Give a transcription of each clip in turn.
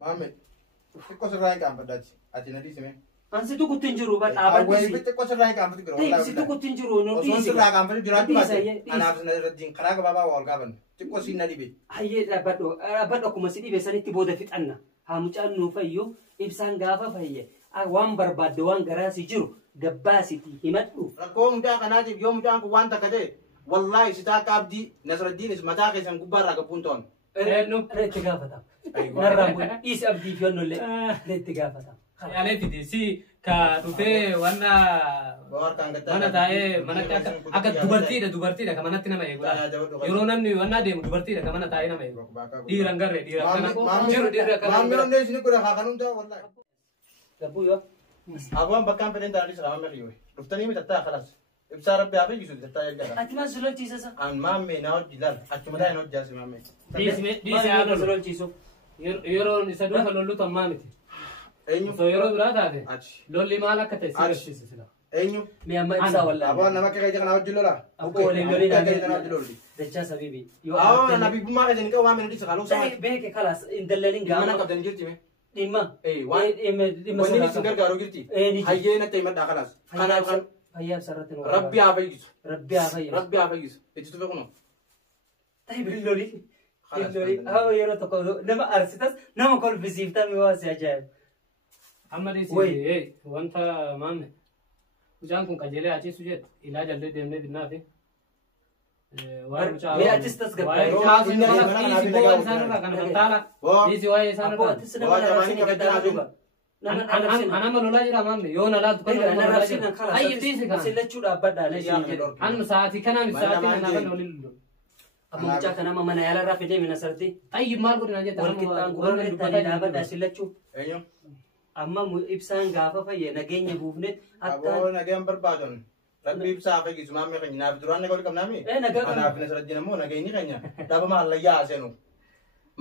Mame. Xiqqoo sirraa hin qaanfadhaati. Ati na dhiisime. Ansi tokkotti hin jiru dhaabadhi. Awwaalii xiqqoo sirraa hin qaanfatu jira. Ansi tokkotti hin jiru nu dhiisi. Osoo sirraa qaanfatu jiraatu baate. Anaaf sana irratti karaa gabaabaa wal gaafannu. Xiqqoo siin na dhibe. Hayyee dhaabadhu akkuma si dhibe sanitti booda fixanna. Haa mucaan nuuf fayyoo ibsaan gaafa fayye. Waan barbaadde waan garaasi jiru gabbaasiti himadhu. Rakkoo mucaa kanaatiif yoo mucaan kun waan takka ta'e wallahi sitaa qaabdii Nasraddiinis mataa keessan gubbaarraa gabbuun ta'on. Itti gaafata. Narraan kun dhiisi abdii fi onnollee itti gaafata. Yaale fide si ka dhufee wanna mana taa'ee mana akka dubartiidha ka manatti nama eegu. Yeroo namni wanna deemu dubartiidha ka mana taa'ee nama eegu. Dhiira garre dhiira kana jiru dhiira kana. Maammi onnee isin godha haa kanuun ta'a wallahi. Gabbuu yoo. Abu'aan bakkaan fedhan taa'anii sirraa mamma xiyyoo. Dhuftanii mitattaa kalas. Ibsaa rabbi haa fayyisuu tattaa eegala. Ati maal sololchiisa? An maammee na hojii laal achuma taa'ee na hojjaasi maammee. Dhiisi haa sololchiisu. Yeroo isa dhufa lolluutu ammaa miti. Eenyu? Osoo yeroo biraa taate lolli maal akka ta'e si barsiisa sila. Eenyu? Mi amma ibsaa wallahi. Abu'aan nama akka kana hojii lola. Abboo waliin lolii lolli. Dachaa sabibi. Awwa nabibummaa keessan qabu maammee nuti kaluu sama. Beeke kalas indallaniin gaama. Mana qabdan jirti mee? Dhimma. Dhimma wanni isin gargaaru jirti. Hayyee natti himadhaa kalas. Kanaaf kan fayyaaf sarratti nu Rabbi haa fayyisu. Rabbi haa fayyisu. Rabbi haa fayyisu. Itti tufe kunoo. Ta'i billolii. Billolii. Haa yeroo tokko nama arsitas nama kolfisiiftan yoo asi ajaa'iba. Amma dhiisi wanta maamme mucaan kun qajeelee achiisu jettu ilaa jallee deemnee binnaafi. Mee achis tas gabbaa'ee. Dhiisi waa'ee isaanirraa. Anama lolaa jira maamme yoo na laaltu kan ayyi dhiisi kana. Sillachuu dhaabbadhaa. Anuma sa'aatii kanaan sa'aatii kanaa kan waliin lolu. Amma mucaa kanama mana yaalarraa fidee mina sarti. Ayyi maal godhina jetta. Wal qixxaan gurguranii dubbatanii dhaabbadhaa sillachuu. Eenyu? Amma ibsaan gaafa fayye nageenya buufnet Aboo nageen barbaadan. Rabbi ibsaa fayyisu maammee keenya naaf duraan nagaa wal qabnaami. Kanaaf Nasraddiin ammoo nageenyi keenya dhaba maallayyaa seenu.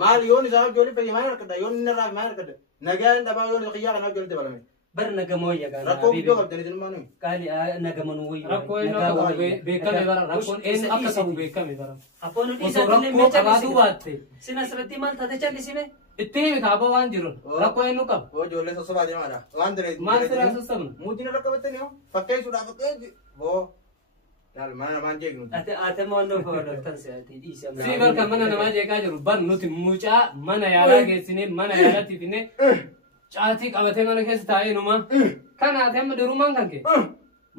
Maal yoon isaa hojjolli fayyi maal harkadha yoon inni irraa maal harkadha. Nagaan dhabaa yoon xiyyaa kana hojjolli dabalame. Bar nagamoo yagaa. Rakkoo guddoo qabdanii sinumaa nuyi. Qaali nagamanuu wayyu. Rakkoo inni akka qabu beekame bara. Rakkoon inni akka qabu beekame bara. Afaan Osoo rakkoo qabaatu baatte. Sin asirratti maal taate callisime? Itti himi taaboo waan jiru. Rakkoo inni qabu. Hoo ijoollee sossobaa deemaadha. Waan diree. Maal siraa sossobna? Muutiin irra qabattanii hoo fakkeessuudhaaf fakkeessi. Boo. Laal mana namaan jeeqnu. Ate moonnoo fayyadamtan se'atii dhiisee. Si barka mana namaa jeeqaa jiru ban nuti mucaa mana yaalaa geessinee mana yaalaatti finne caatii qabatee mana keessa taa'ee numa. Kanaati amma dirumaan kan kee.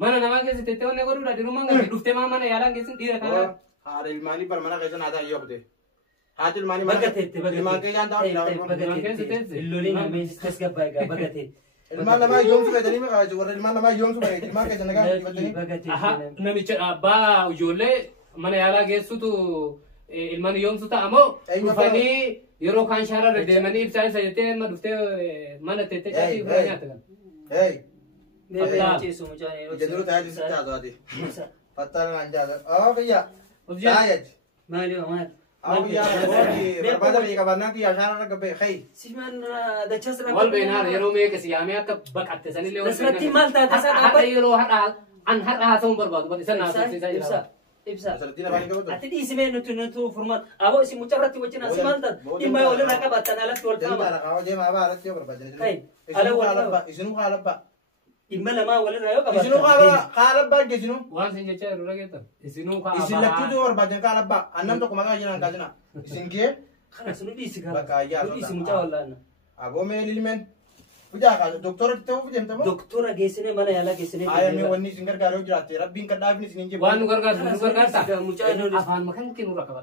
Mana namaa keessa tettee onnee godhuudha dirumaan kan kee dhuftee mana yaalaa geessin dhiira kana. Haadha ilmaanii bara mana keessa naa taa'ee yookute. Haati ilmaanii bagateette ilmaan keessa taa'u. Bagateette illoliin ameesistas gabbaa egaa bagateette. Ilmaan namaa yoomsu fayyadanii maqaa warra ilmaan namaa yoomsu fayyadu ilmaan keessa nagaa dibatanii. Namicha abbaa ijoollee mana yaalaa geessutu ilmaan yoomsu ta'a moo dhufanii yeroo kaan shaararra deemanii ibsaa isa jettee amma dhuftee mana teettee caatii fura nyaata kan. Jedhuru taa'ee sitti haasawate. Fattaala naan jaala. Oo biyya. Taa'eeti. Maali maali. Barbaada biyya qabannaa kiyyaa shaararra gabbee xayi. Siman dachas rakkoo. Wal beenaar yeroo meeqa siyaamee akka baqatte sanillee wal Nasratti maal taate isaa dhaabaa yeroo an har'a haasa'uun barbaadu bal isa naasofsiisaa jira. Ibsa. Ati dhiisimee nuti furmaata. Aboo isin mucarratti wajjin asi maal taate dhimma walirraa qabaattan alatti wal qaama. Deemaa abaa alatti yoo barbaadan. Ala wal qaaba. Isinuu haala ba'a. Dhimma lamaa walirraa yoo qabaattan. Isinuu haala ba'a geessinu. Waan isin jechaa jiru dhageettan. Isinuu isin lachuutu barbaadan haala ba'a. Annan tokko maqaa jiran kaasina. Isin kee. Kana sunu dhiisi kan. Bakka ayyaa. Dhiisi mucaa wallaana. Aboo mee lilmeen. Bujaa kaasa doktoratti ta'uuf deemtama. Doktora geessinee mana yaalaa geessinee. Ayamee wanni isin gargaaru yoo jiraatte rabbiin kan dhaabni isin hin jiru. Waan nu gargaarta. Afaan makan kee nurra qaba.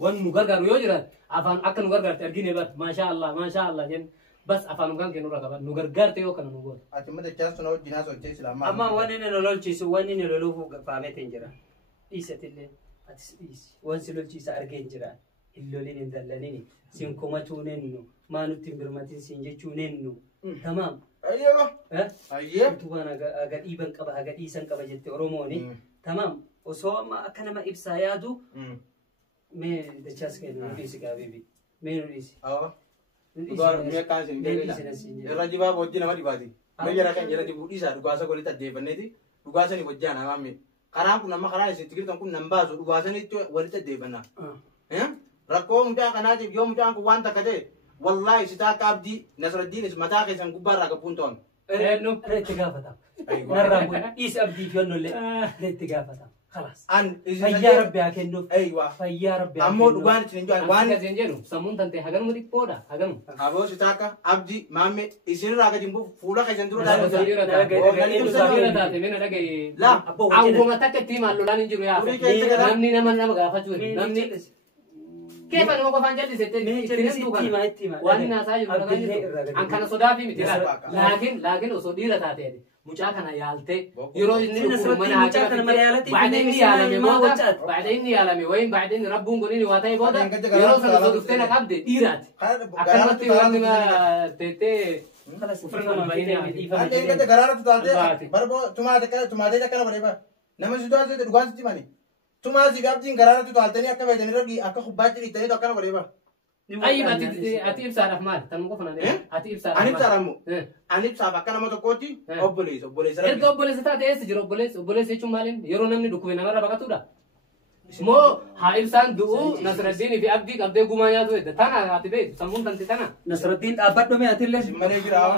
Waan nu gargaaru yoo jiraate afaan akka nu gargaarte argine bat maasha Allah jenna. Bas afaan kan kee nurra qaba. Nu gargaarte yoo kana nu goota. Ati mata jaan sun hojii naasoo jee islaamaa. Amma wanni ni lolchiisu wanni ni loluuf faameetiin jira. Dhiisatillee atis dhiisi. Wansi lolchiisa argeen jira. Illoliin hin dallanini. Sin komatuu nennu. Maa nutti hin birmatin sin jechuu nennu. Tamam. Ayyeba. Ayyeb. Utubaan aga dhiiban qaba aga dhiisan qaba jette Oromooni. Tamam. Osoo amma akka nama ibsaa yaadu mee dachaas kennu dhiisi gaabiibi. Mee nu dhiisi. Awa. Dhugaa mee akkaan isin deemina. Irra jibaa bojji nama dhibaati. Mee jara kan jala jibuu dhiisaa dhugaasa golitti addeeffanneeti. Dhugaasanii wajjaan hamaame. Karaan kun amma karaa isin tigirtan kun nan baasu dhugaasanitti walitti addeeffanna. Rakkoo mucaa kanaatiif yoo mucaan kun waan takka ta'e wallahi sitaa qabdi Nasraddiin mataa keessan gubbaarraa qabuun ta'on. eenyu itti gaafatamu. Narraan kun dhiisi abdii fi onnollee itti gaafatamu. خلاص فيا ربي أكنوف أيوة فيا ربي أمور دوان تنجوا وان كذنجرو سمون تنتي هجرم ديك بودا هجرم أبو ستاكا أبدي مامي إسير راجع جنبو فولا خيزندرو لا أبو ما تكتيم على لولان ينجرو يا نمني نمن نم غافجور نمني كيف أنا ما بفهم جلدي ستة وان ناس أيوة أن كان صدافي متيرا لكن وصديرة تاتي mucaa kana yaalte yeroo inni mana haakimatti baadeen ni yaalame booda baadeen ni yaalame wayin baadeen rabbuun godhini waa ta'e booda yeroo sana osoo dhuftee na qabde dhiiraati akkanatti wanni teettee Ante garaara tutaalte barbo tumaatee akkana godhee bara nama si tuwaasee dhugaan sitti mani tumaasi gaabdiin garaara tutaaltanii akka fayyadanii akka kubbaatti dhiittanii akkana godhee bara. Ayi ati ibsaadhaaf maal? Tanuma qofa naan ati ibsaadhaaf. Ani ibsaadhaaf moo? Ani ibsaaf akka nama tokkootti obboleessa. Erga obboleessa taate eessa jira obboleessa jechuun maaliin yeroo namni dhukkube namarraa baqatudha. Moo haa ibsaan du'u Nasraddiin fi abdii qabdee gumaa nyaatu edda tana ati beektu sammuun tante tana. Nasraddiin dhaabbadhu mee atillee. Simmalee giraa.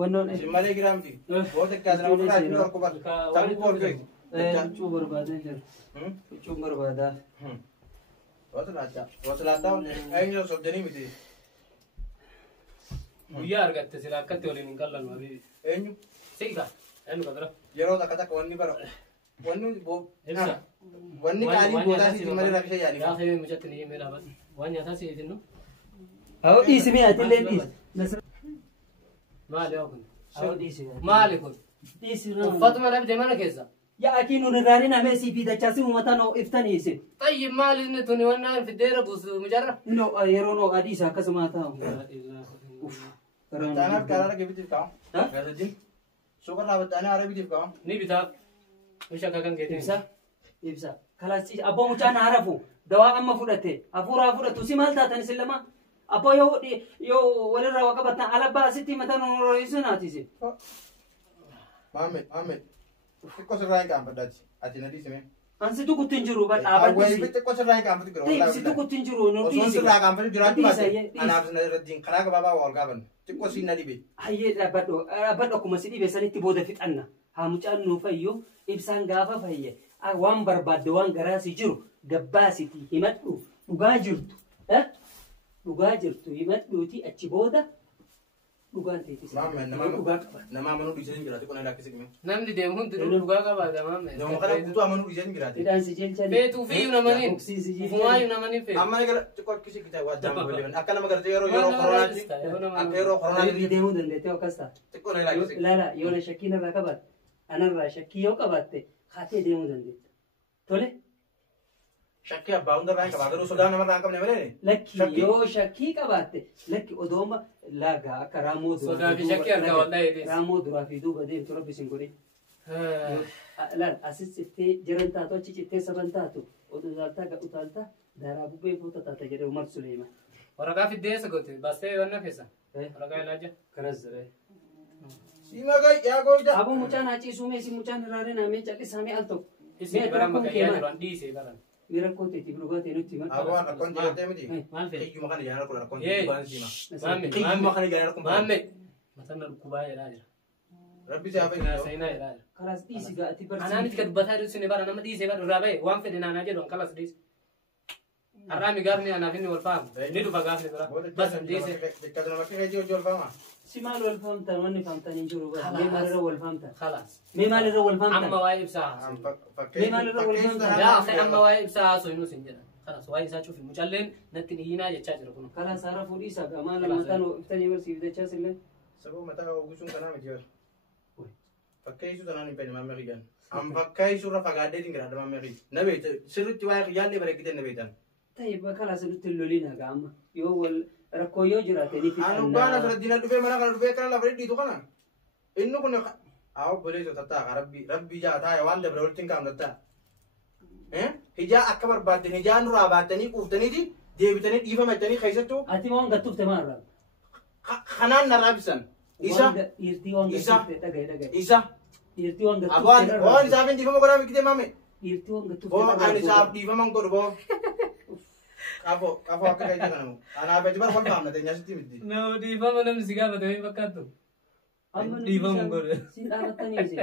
Wannoon Simmalee giraa miti. Boota kaasa nama fudhaa jiru harku bara. Tabu bool beeku. Huccuu barbaadee jira. Huccuu barbaadaa. Wata laata eenyu sobdanii miti. Guyyaa argatte sila akkatti waliin hin qallannu abii. Eenyu? Siika eenyu qadara. Yeroo takka wanni bara. Wanni Ibsa. wanni qaaliin boodaa sitti malee rakkisha yaadii. Yaa ta'e mijatti ni himee dhaabatu. Waan nyaataa si eetinnu. Awwa dhiisi mee atillee dhiisi. Maali yaa kun? Awwa dhiisi. Maali kun? Dhiisi. Uffatuma dhabde mana keessa. يا أكيد نرارين أمسي في دجاجة ومتانو إفتني يصير. طيب ما لين توني وانا في الديرة بس مجرد. إنه يرونو قديسة كسماتها. أنا كارا كيف تفكر؟ ها؟ كذا شو كنا بتأنا عربي تفكر؟ ني بتاع مش أكاكن كده. إبسا خلاص أبو مجان عرفو دواء أما فرته أفورا توسي مالتا تاني سلما أبو يو ولا رواقة بتنا على باسيتي متانو رئيسنا تيسي. Ahmed. Tikko sirraa kan faddaati. Ati na dhiisime. Ansi tu kutin jiru ba Awwali bitti tikko sirraa kan faddi Tei si tu kutin jiru no Osoo sirraa kan faddi jiraatu baate. Anaaf na irratti karaa gabaabaa wal gaaban. Tikko siin na dhibe. Hayyee dhabbadho kuma si dhibe sanitti booda fixanna. Haa mucaan nuuf ayyo ibsaan gaafa fayye. Waan barbaadde waan garaa si jiru gabbaasiti himadhu dhugaa jirtu. Dhugaa jirtu himadhuuti achi booda dhugaan teetis. Nama amanuu dhiisanii jiraate kun ala akkasii dhimma. Namni deemu hundi dhugaa qabaata maamne. Nama kana guutuu amanuu dhiisanii jiraate. Hidhaan si jecha. Beetuu fi namaniin. Fumaayu namaniin feetu. Amma gara xiqqoo akkasii kitaa waa jaamu waliin akka nama gartee yeroo koronaatti akka yeroo koronaatti deemuu dandeettee akkas ta'a. xiqqoo na ilaalchise. Ilaala yoo na shakkii narraa qabaatte anarraa shakkii yoo qabaatte kaatee deemuu dandeetta. Tole. Shakkii abbaa hundarraa qaba garuu sodaa namarraa hin qabne malee. Lakki yoo shakkii qabaatte lakki odooma lagaa akka raamoo duraa. Sodaa fi shakkii argaa wallahi. Raamoo duraa fi duuba deemtu rabbi sin godhe. Laal asis cittee jiran taatu achi cittee saban taatu oduu taaltaa gadhu taaltaa daaraa bubbee fuuta taata jedhee Umar Suleeman. Waraqaa fiddee eessa goote? Baastee wanna keessa? Waraqaa ilaaja? Kanas ziree. Sima gai yaa goota. Aboo mucaan haciisumee si mucaan irraa naamee callisamee al tokko. Isin bara makayyaa jiran dhiisee baran. Mira koteeti bilugaatee nutti himan. Aboo rakkoon jettee miti. Maal fedhe? Kiyyuma kana jaana kun rakkoon dubbaan sima. Kiyyuma kana jaana kun. Maamme. Matan dhukkubaa jedhaa jira. Rabbi si hafe. Seenaa jedhaa jira. Kalas dhiisi gaati barsiisa. Anaan itti gad bataa jiru sinni bara nama dhiisee bara irraa bahe waan fedhe naanaa jedhu kalas dhiise. Har'aami gaafni anaaf inni wal faamu. Ni dhufa gaafni bira. Bas dhiise. Jekkatu namatti keeji hojii wal faama. Si maal wal faamtan wanni faamtan hin jiru bara. Mee maalirra wal faamtan? Kalas. Mee maalirra wal faamtan? Amma waa'ee ibsaa. Mee maalirra wal faamtan? Yaa akhi amma waa'ee ibsaa haasoo hinuu sin jedha. Kalas waa'ee isaa cufi mucalleen natti dhihinaa jechaa jira kun. Kalas haara fuudhii isaa gamaa lamataan iftanii barsiifachaa sillee. Sababa mataa ogusuun kanaa miti bar. Fakkeessu sanaan hin fedhe maamee xiyyaan. An fakkeessu irra fagaadhee hin giraadha maamee xiyyi. Na beekta sirriitti waa'ee xiyyaallee bareekkitee na beektan. Ta'e kalas nutti loliin haga amma yoo wal rakkoo yoo jiraate ni fixannaa. Anu baana sirriitti dhufee mana kana dhufee kana lafa dhidhiitu kana. Inni kun haa obboleessa tattaa rabbi jaataa waan dabre walitti hin qaamne tattaa. Hijaa akka barbaadden hijaa nurraa baattanii quuftaniiti deebitanii dhiifamettanii keessattuu. Ati waan gattuufte maalirraa? Kanaan narraa bisan. Isa. Dhiirtii waan gattuufte dhagaye. Isa. Dhiirtii waan gattuufte. Waan isaaf hin dhiifama godhaa mikitee maame. Dhiirtii waan gattuufte. Ani isaaf dhiifaman godhu boo. Kafo akka kaji kanamu. Ana beti bar wal famna tenya sitti miti. No dhiifama namni si gaafate hin fakkaattu. Dhiifama godhe. Si dhaabattanii isi.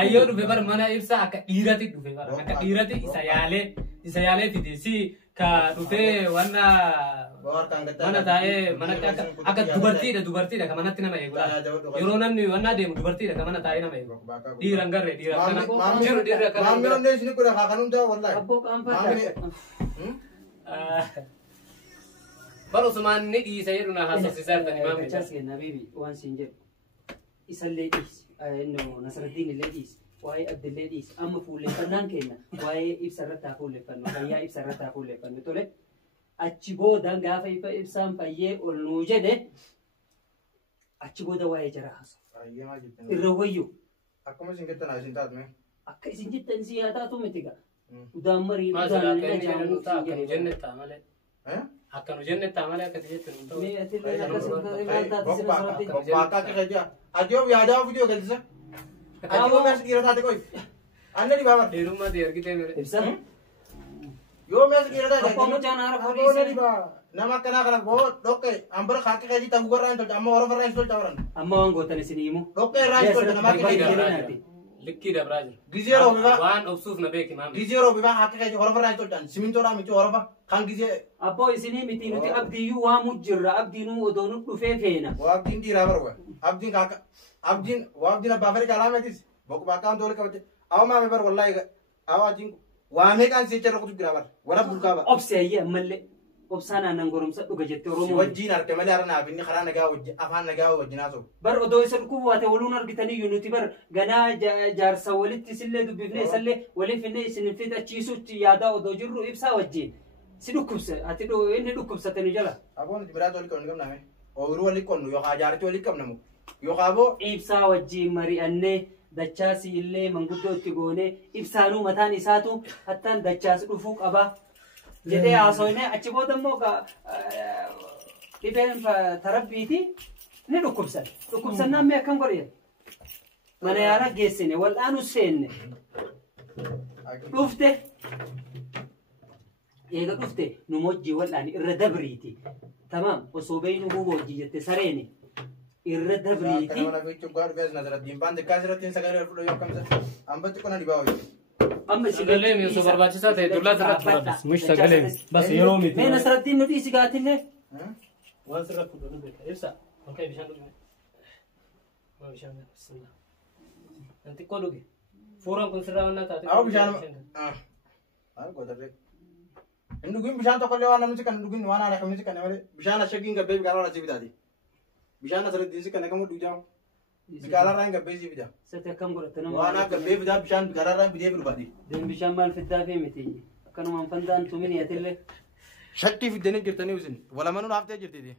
Ayyoo dhufe bar mana ibsa akka dhiirati dhufe bar akka dhiirati isa yaalee fide si ka dhufe wanna mana taa'ee mana akka dubartiidha ka manatti nama eegu yeroo namni wanna deemu dubartiidha ka mana taa'ee nama eegu dhiira hin garre dhiira kana jiru dhiira kana maamni onne isini kudha kakanumta wallahi abboo qaanfata bar Usmaan ni dhiisa jedhu na haasofsiisaa jirtanii maamni Gachas kenna bibi waan siin jedhu isallee dhiisi no Nasraddiin illee dhiisi waa'ee Abdillee dhiisi amma fuulleeffannaan kenna waa'ee ibsa irratti haa fuulleeffannu fayyaa ibsa irratti haa fuulleeffannu tole achi booda gaafa ibsaan fayyee ol nuu jedhe achi booda waa'ee jara haasofna irra wayyu akkuma isin jettan isin taatme akka isin jettan si yaa taatu miti gaa udaan marii udaan illee jaamu akkanu jennettaa malee akkanu jennettaa malee akkati jettu nu ta'u mee atillee akkasuma bakka kaja ajo yaada video galisa ajo mes kira taate koy anne di babar dhiirummaa ti argitee mere ibsa yo mes kira taate akkuma jaanaara Abu fooliisi ba nama kana bo dokke ambara khaki kaji tagu garran to amma ora farra istol tawran amma waan gootan isin himu dokke ra istol nama kaji likkii dabraa jiru gizero biba waan obsuuf na beeki maamni gizero biba khaki kaji ora farra istol tan siminto ra miti ora fa kan gize abboo isinii miti nuti abdiyyuu waamu jirra abdiinuu odoo nu dhufee feena wabdin dira barwa abdin kaka abdin wabdin abafari kalametis boku bakan dole kabate aw ma me bar wallahi aw ajin wa me kan se cerro kutu grabar wala bulkaba obseeyye ammallee obsaan aannan goromsa dhuga jette oromoo wajjin arte mali arana binni khara nagaa wajji afaan nagaa wajjinaso bar odoo isa dhukuu waate waluun argitanii nuti bar ganaa jaarsa walitti isillee dubbifne isallee waliif inni isin fixachiisutti yaada odoo jirru ibsaa wajjin si dhukkubse ati inni dhukkubsatanii jala abon dibiraat wali qabnu qabname ooyiruu wali qabnu yookaa jaartii wali qabnamu yookaa boo ibsaa wajjin mari'annee dachaasi illee manguddoo itti goonee ibsaanuu mataan isaatu hattaan dachaas dhufuu qaba jedhee haasoyne achi booda immoo dhibeen tarabbiiti ni dhukkubsannaan mee akkam godhe mana yaala geessine wal'aanu seenne dhufte eega dhufte nu mojjii wal'aani irra dabriiti tamam osoo beeynu huboo hojii jette sareeni irra dabriiti kana fiichu gaadu bees nazara diimbaan dikkaa sirratti sagalee fuudhoo yoo kamsa ambatti qona dibaa hoyi amma sagalee mi osoo barbaachisaa ta'e dullaa sirratti fudhatas mush sagalee bas yeroo miti mee Nasraddiin nuti si gaatillee waan sirratti fudhatu nu beeka ibsa olka'e bishaan dhuge maa bishaan bismillah nanti koo dhuge fuuraan kun sirraa wannaa taate aw bishaan ah godarre indugin bishaan tokkollee waan namni kan indugin waan haala kamni kan malee bishaan ashagin gabbee biqaalaa wala sibitaati bishaan asirratti si kan kamu dhujaam biqaalaa raan gabbee sibita sate akkam godhatte nama waan gabbee bitaa bishaan biqaalaa raan bidee birbaade den bishaan maal fiddaa fee miti akkanumaan fandaan tumini atillee shatti fiddanii jirtanii usin wala manuu haaftee jirtiti